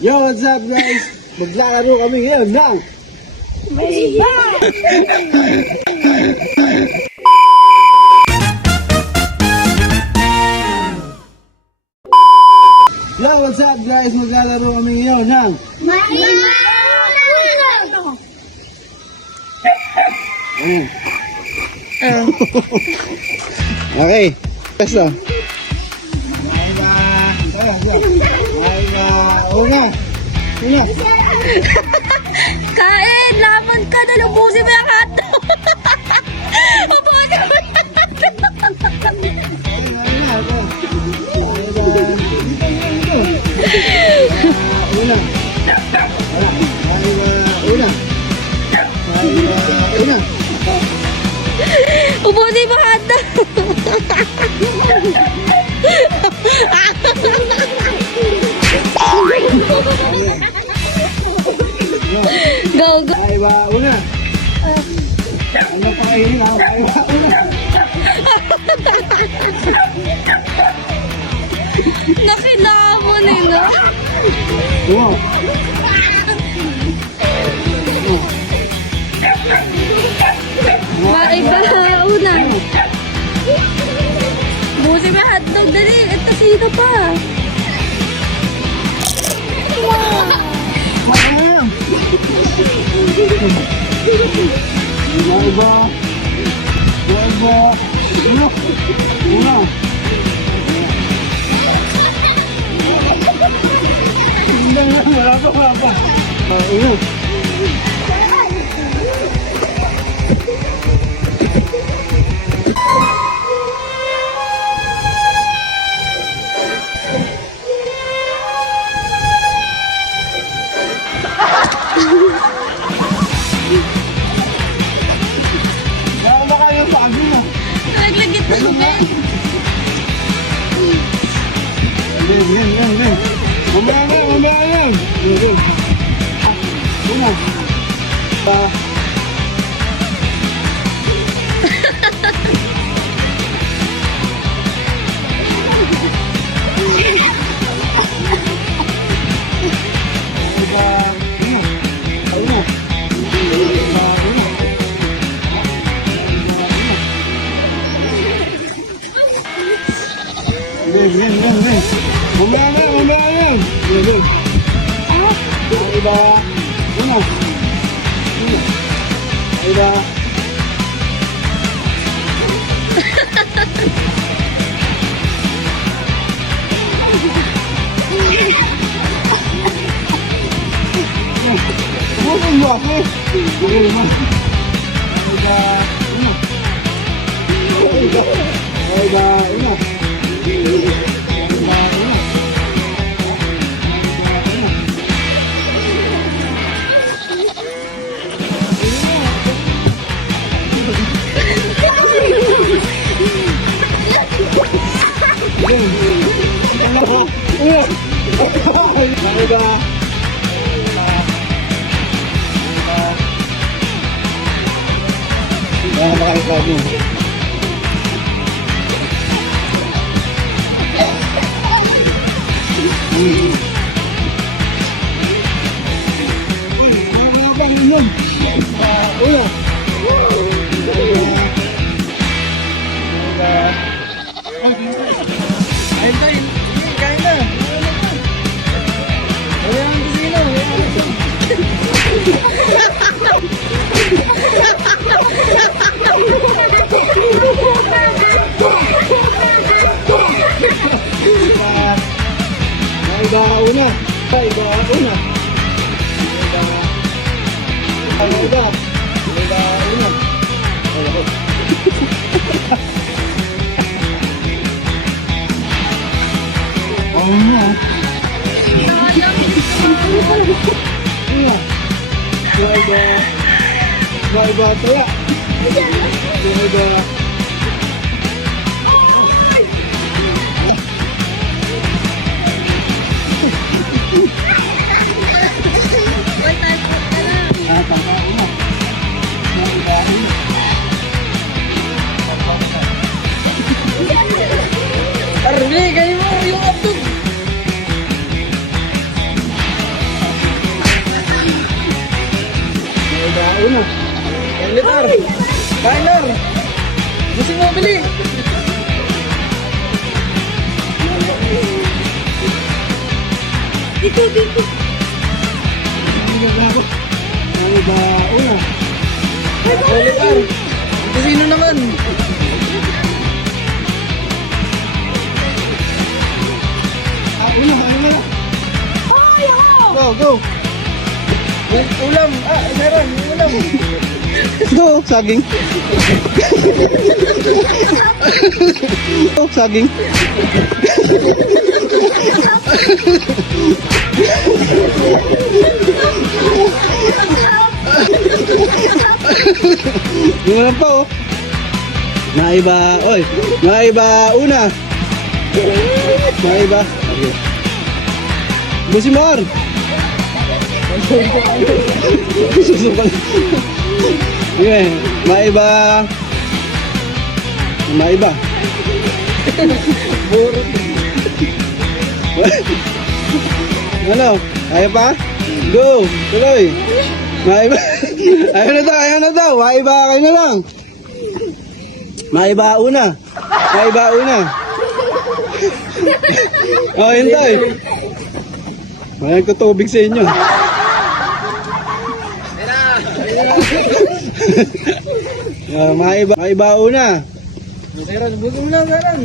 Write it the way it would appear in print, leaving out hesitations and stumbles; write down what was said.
Yo, what's up guys? Maglalaro kami ngayon ng Yo, what's up guys? Maglalaro kami ngayon ng Okay, basta. Una. Kain! Laman ka na! Lubusin mo yung hotdog! Lubusin mo yung Una. Ubusin mo hotdog! Go, go! Ay ba, una. Ano pa kainin ako? Ay ba, una. Nakilamon eh, no? Una. Ay ba, una. Ubusin mo yung hotdog, dali. Ito sino pa? Wala pa. Una. Wala kayo sabi mo. Naglagit na tubig. Yan. Mamaya yan. Una. Yan. Mamaya yan. Iba. Una. Iba. Bukan mo ako. Iba. Una. Arli, kayo mo yung hotdog. Tyler! Gusto mo bili? Dito, dito. Ano ba? Una. Oliver. Ito sino naman? Una, ano na? Ay, ako! Go, go. Ulam. Meron. Ulam. Go, saging. Go, saging. Yung pa oh. Maiba, oy. Maiba una. Maiba. Busimar. Susubal. Okay, maiba. Maiba. Ano? Ayaw pa? Go! Tuloy! Maiba. Ayaw na daw. Maiba kayo na lang. Maiba una. Maiba una. Oh, hintay. Mayroon ko tubig sa inyo. Maiba una. Meron, bugong na, meron.